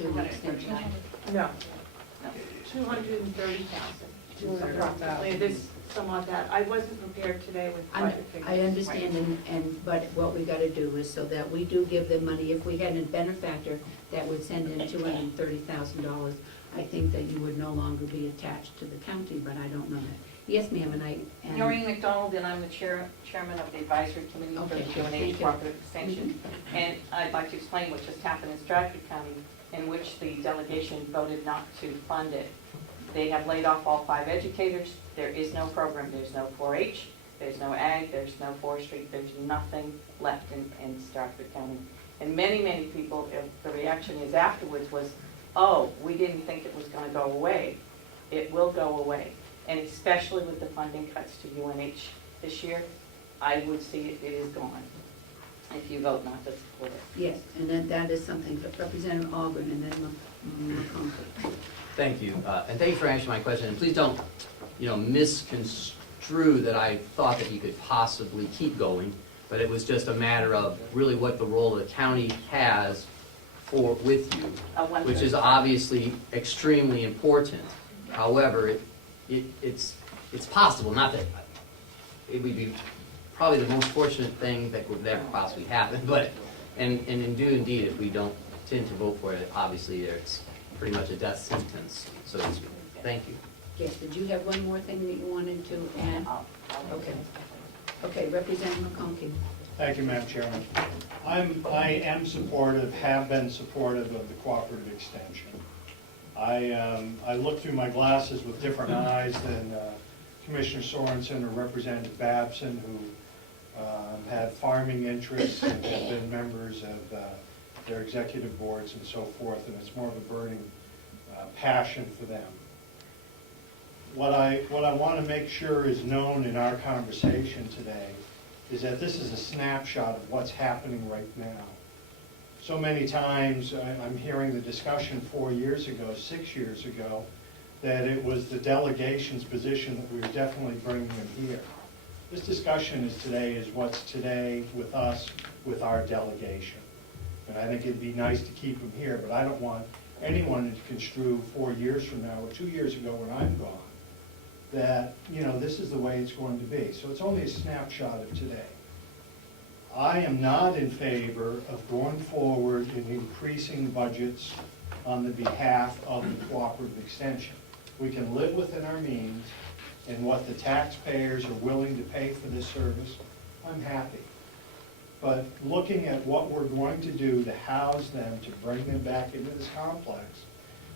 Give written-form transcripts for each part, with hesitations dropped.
to the extension? No, 230,000 approximately. This somewhat that I wasn't prepared today with budget figures. I understand, but what we gotta do is so that we do give them money. If we had a benefactor that would send in $230,000, I think that you would no longer be attached to the county, but I don't know that. Yes, ma'am, and Noreen McDonald, and I'm the chairman of the advisory committee for the Okay, thank UNH you. Cooperative Extension. And I'd like to explain what just happened in Stratford County, in which the delegation voted not to fund it. They have laid off all 5 educators. There is no program. There's no 4-H. There's no ag. There's no forestry. There's nothing left in Stratford County. And many, many people, the reaction is afterwards was, oh, we didn't think it was going to go away. It will go away. And especially with the funding cuts to UNH this year, I would see it is gone if you vote not to support it. yes, and then that is something that Representative Algren and then McConkey. Thank you, and thank you for answering my question. And please don't, misconstrue that I thought that you could possibly keep going, but it was just a matter of really what the role the county has with you, which is obviously extremely important. However, it's possible, not that it would be probably the most fortunate thing that could ever possibly happen, but and indeed, if we don't tend to vote for it, obviously it's pretty much a death sentence, so to speak. Thank you. Yes, did you have one more thing that you wanted to add? Okay. Okay, Representative McConkey. Thank you, Madam Chairman. I am supportive, have been supportive of the cooperative extension. I look through my glasses with different eyes than Commissioner Sorensen or Representative Babson, who had farming interests and have been members of their executive boards and so forth, and it's more of a burning passion for them. What I want to make sure is known in our conversation today is that this is a snapshot of what's happening right now. So many times I'm hearing the discussion 4 years ago, 6 years ago, that it was the delegation's position that we were definitely bringing them here. This discussion is what's today with us, with our delegation. And I think it'd be nice to keep them here, but I don't want anyone to construe 4 years from now or 2 years ago when I'm gone, that, this is the way it's going to be. So it's only a snapshot of today. I am not in favor of going forward in increasing budgets on the behalf of the cooperative extension. We can live within our means, and what the taxpayers are willing to pay for this service, I'm happy. But looking at what we're going to do to house them, to bring them back into this complex,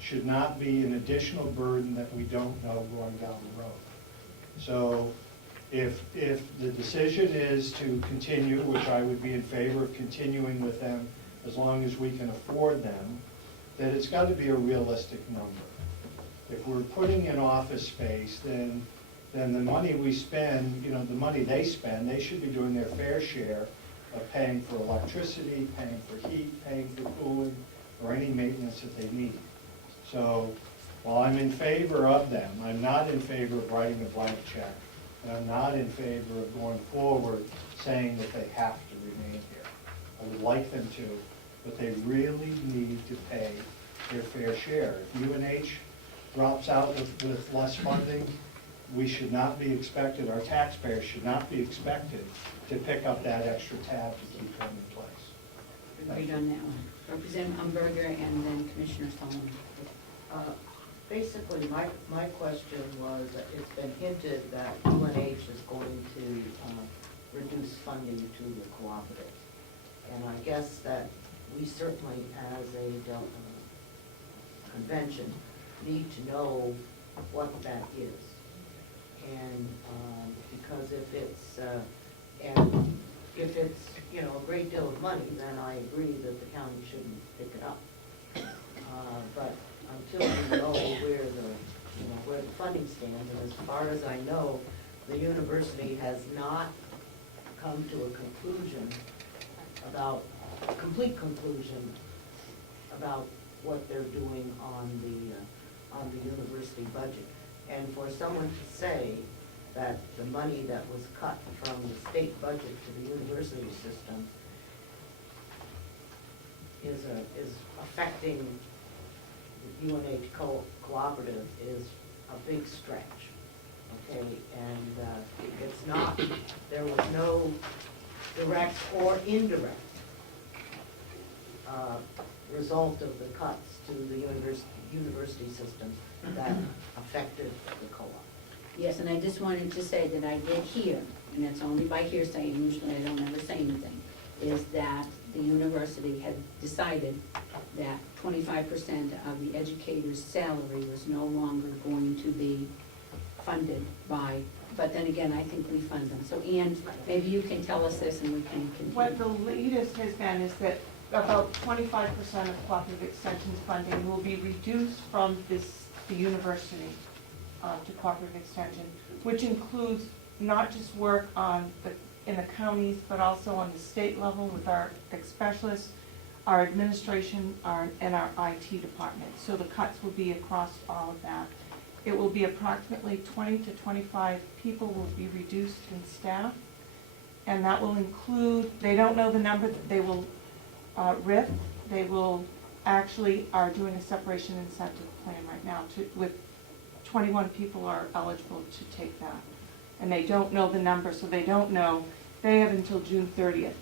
should not be an additional burden that we don't know going down the road. So if the decision is to continue, which I would be in favor of continuing with them as long as we can afford them, that it's got to be a realistic number. If we're putting in office space, then the money we spend, the money they spend, they should be doing their fair share of paying for electricity, paying for heat, paying for cooling, or any maintenance that they need. So while I'm in favor of them, I'm not in favor of writing a blank check. And I'm not in favor of going forward saying that they have to remain here. I would like them to, but they really need to pay their fair share. If UNH drops out with less funding, we should not be expected, our taxpayers should not be expected to pick up that extra tab to keep them in place. Everybody done that one? Representative Umberger and then Commissioner Solomon. Basically, my question was, it's been hinted that UNH is going to reduce funding to the cooperative. And I guess that we certainly, as a convention, need to know what that is. And because if it's a great deal of money, then I agree that the county shouldn't pick it up. But until we know where the funding stands, and as far as I know, the university has not come to a complete conclusion about what they're doing on the university budget. And for someone to say that the money that was cut from the state budget to the university system is affecting UNH cooperative is a big stretch, okay? And it's not, there was no direct or indirect result of the cuts to the university system that affected the co-op. Yes, and I just wanted to say that I did hear, and it's only by hearsay, and usually I don't ever say anything, is that the university had decided that 25% of the educator's salary was no longer going to be funded by, but then again, I think we fund them. So Ann, maybe you can tell us this and we can continue. What the latest has been is that about 25% of cooperative extension's funding will be reduced from the university to cooperative extension, which includes not just work in the counties, but also on the state level with our specialists, our administration, and our IT department. So the cuts will be across all of that. It will be approximately 20 to 25 people will be reduced in staff, and that will include, they don't know the number that they will RIF. They will actually are doing a separation incentive plan right now with 21 people are eligible to take that. And they don't know the number, so they don't know. They have until June 30th.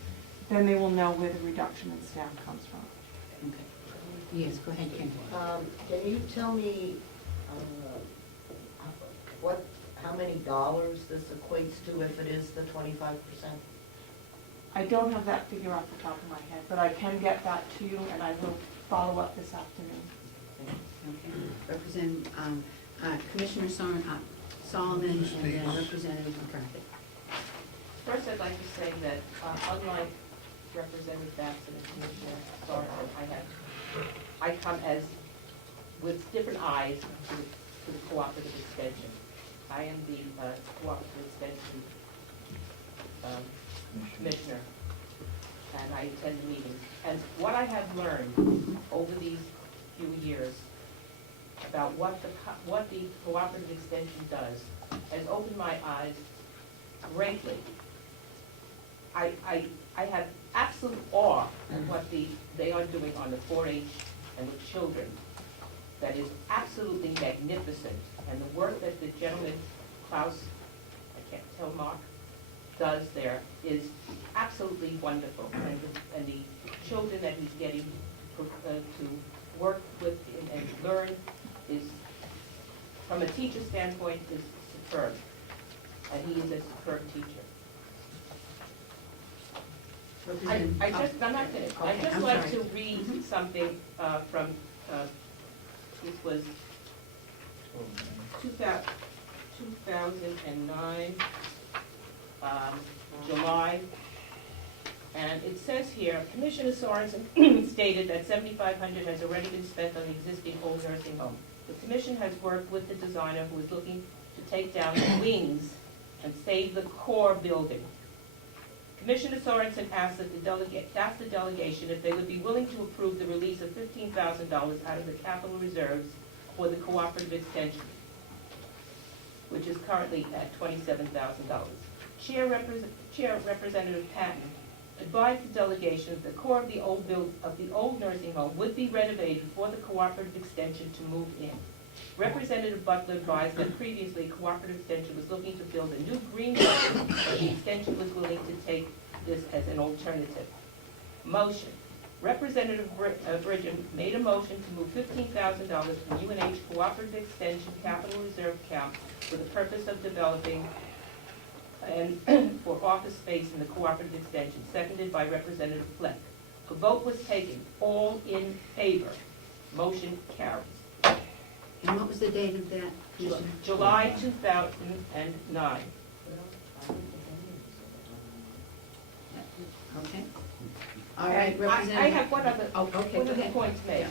Then they will know where the reduction in staff comes from. Okay. Yes, go ahead, Ken. Can you tell me how many dollars this equates to if it is the 25%? I don't have that figure off the top of my head, but I can get that to you, and I will follow up this afternoon. Okay. Commissioner Solomon and then Representative McCarthy. First, I'd like to say that unlike Representative Batson and Commissioner Thornton, I come as with different eyes to the cooperative extension. I am the cooperative extension commissioner, and I attend the meetings. And what I have learned over these few years about what the cooperative extension does has opened my eyes greatly. I have absolute awe of what they are doing on the 4-H and with children. That is absolutely magnificent. And the work that the gentleman, Klaus, I can't tell Mark, does there is absolutely wonderful. And the children that he's getting to work with and learn is, from a teacher standpoint, is superb. And he is a superb teacher. I'm not finished. Okay, I'd just I'm like sorry. to read something from, this was 2009, July. And it says here, Commissioner Sorensen stated that $7,500 has already been spent on the existing old nursing home. The commission has worked with the designer who is looking to take down the wings and save the core building. Commissioner Sorensen asked the delegation if they would be willing to approve the release of $15,000 out of the capital reserves for the cooperative extension, which is currently at $27,000. Chair Representative Patton advised the delegation that the core of the old nursing home would be renovated for the cooperative extension to move in. Representative Butler advised that previously Cooperative Extension was looking to build a new green building, but the extension was willing to take this as an alternative. Motion. Representative Bridgham made a motion to move $15,000 from UNH Cooperative Extension Capital Reserve account for the purpose of developing and for office space in the cooperative extension, seconded by Representative Fleck. A vote was taken. All in favor. Motion carries. And what was the date of that, Commissioner? July 2009. Okay. All right, And Representative. I have one other, Oh, okay, one go other ahead. point to make. Yeah.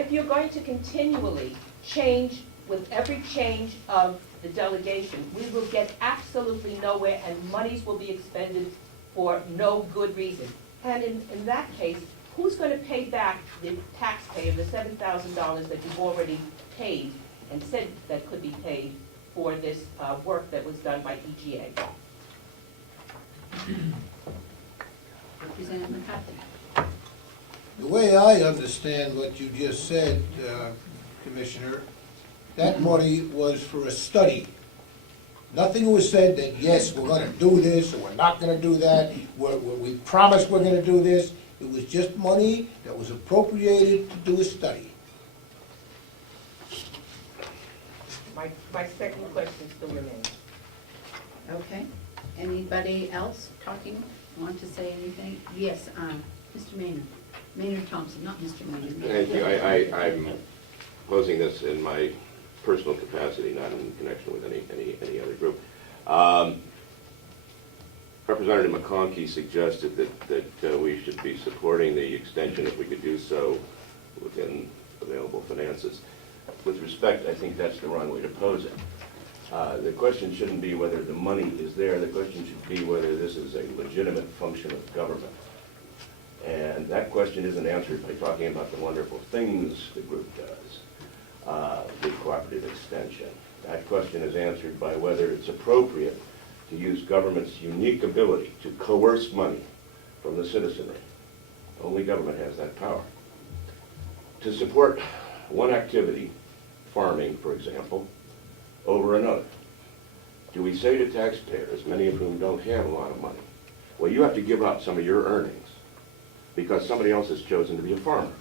If you're going to continually change with every change of the delegation, we will get absolutely nowhere and monies will be expended for no good reason. And in that case, who's going to pay back the taxpayer the $7,000 that you've already paid and said that could be paid for this work that was done by EGA? Representative McCarthy. The way I understand what you just said, Commissioner, that money was for a study. Nothing was said that, yes, we're gonna do this, or we're not gonna do that, we promised we're gonna do this. It was just money that was appropriated to do a study. My second question still remains. Okay. Anybody else want to say anything? Yes, Mr. Maynard. Maynard Thompson, not Mr. Maynard. Thank you. I'm posing this in my personal capacity, not in connection with any other group. Representative McConkey suggested that we should be supporting the extension if we could do so within available finances. With respect, I think that's the wrong way to pose it. The question shouldn't be whether the money is there. The question should be whether this is a legitimate function of government. And that question isn't answered by talking about the wonderful things the group does with cooperative extension. That question is answered by whether it's appropriate to use government's unique ability to coerce money from the citizenry. Only government has that power. To support one activity, farming, for example, over another. Do we say to taxpayers, many of whom don't have a lot of money, well, you have to give up some of your earnings because somebody else has chosen to be a farmer?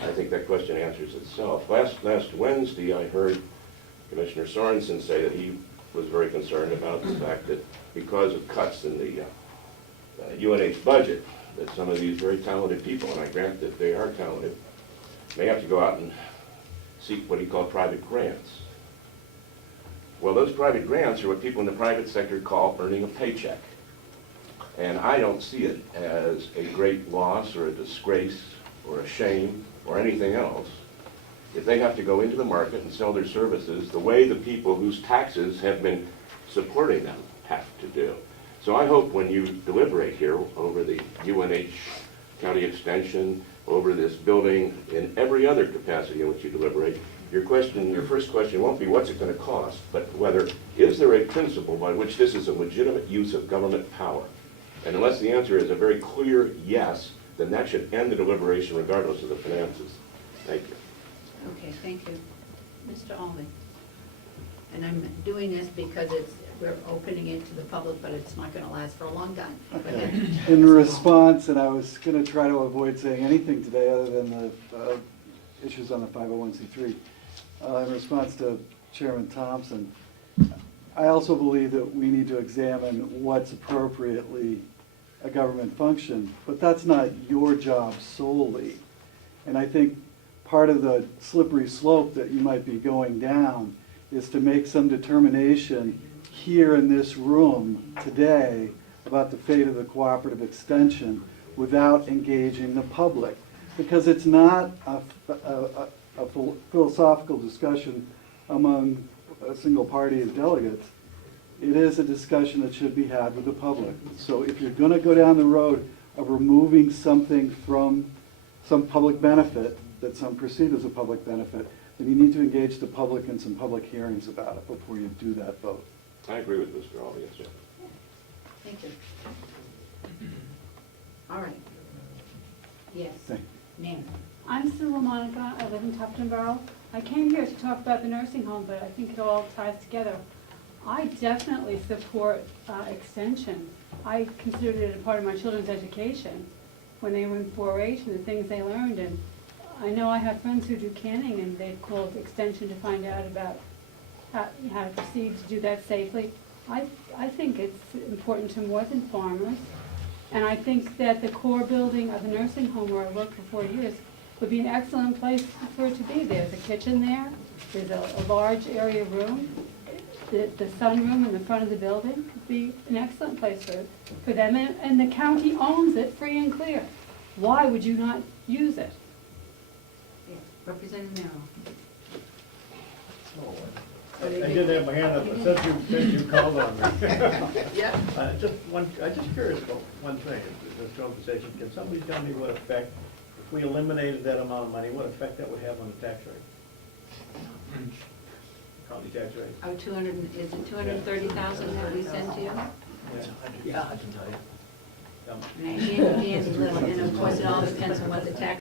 I think that question answers itself. Last Wednesday, I heard Commissioner Sorensen say that he was very concerned about the fact that because of cuts in the UNH budget, that some of these very talented people, and I grant that they are talented, may have to go out and seek what he called private grants. Well, those private grants are what people in the private sector call earning a paycheck. And I don't see it as a great loss or a disgrace or a shame or anything else if they have to go into the market and sell their services the way the people whose taxes have been supporting them have to do. So I hope when you deliberate here over the UNH County Extension, over this building, in every other capacity in which you deliberate, your first question won't be what's it going to cost, but whether is there a principle by which this is a legitimate use of government power? And unless the answer is a very clear yes, then that should end the deliberation regardless of the finances. Thank you. Okay, thank you. Mr. Alvey. And I'm doing this because we're opening it to the public, but it's not going to last for a long time. Okay. In response, and I was going to try to avoid saying anything today other than the issues on the 501c3. In response to Chairman Thompson, I also believe that we need to examine what's appropriately a government function, but that's not your job solely. And I think part of the slippery slope that you might be going down is to make some determination here in this room today about the fate of the cooperative extension without engaging the public. Because it's not a philosophical discussion among a single party of delegates. It is a discussion that should be had with the public. So if you're going to go down the road of removing something from some public benefit that some perceive as a public benefit, then you need to engage the public in some public hearings about it before you do that vote. I agree with Mr. Alvey. Yes, Thank you. All right. Yes. Nan. I'm Sue LaMonica. I live in Tufton Borough. I came here to talk about the nursing home, but I think it all ties together. I definitely support extension. I considered it a part of my children's education when they were in 4-H and the things they learned. And I know I have friends who do canning, and they've called extension to find out about how to proceed to do that safely. I think it's important to more than farmers. And I think that the core building of the nursing home where I worked for 4 years would be an excellent place for it to be. There's a kitchen there. There's a large area room. The sunroom in the front of the building could be an excellent place for them. And the county owns it free and clear. Why would you not use it? Yeah. Representative Merrill. I did have my hand up, but since you called on me. Yeah. I'm just curious about one thing, this conversation. Can somebody tell me what effect, if we eliminated that amount of money, what effect that would have on the tax rate? County tax rate? Oh, 200, is it 230,000 that we sent to you? Yeah. I can tell you. Handy little, and of course, it all depends on what the tax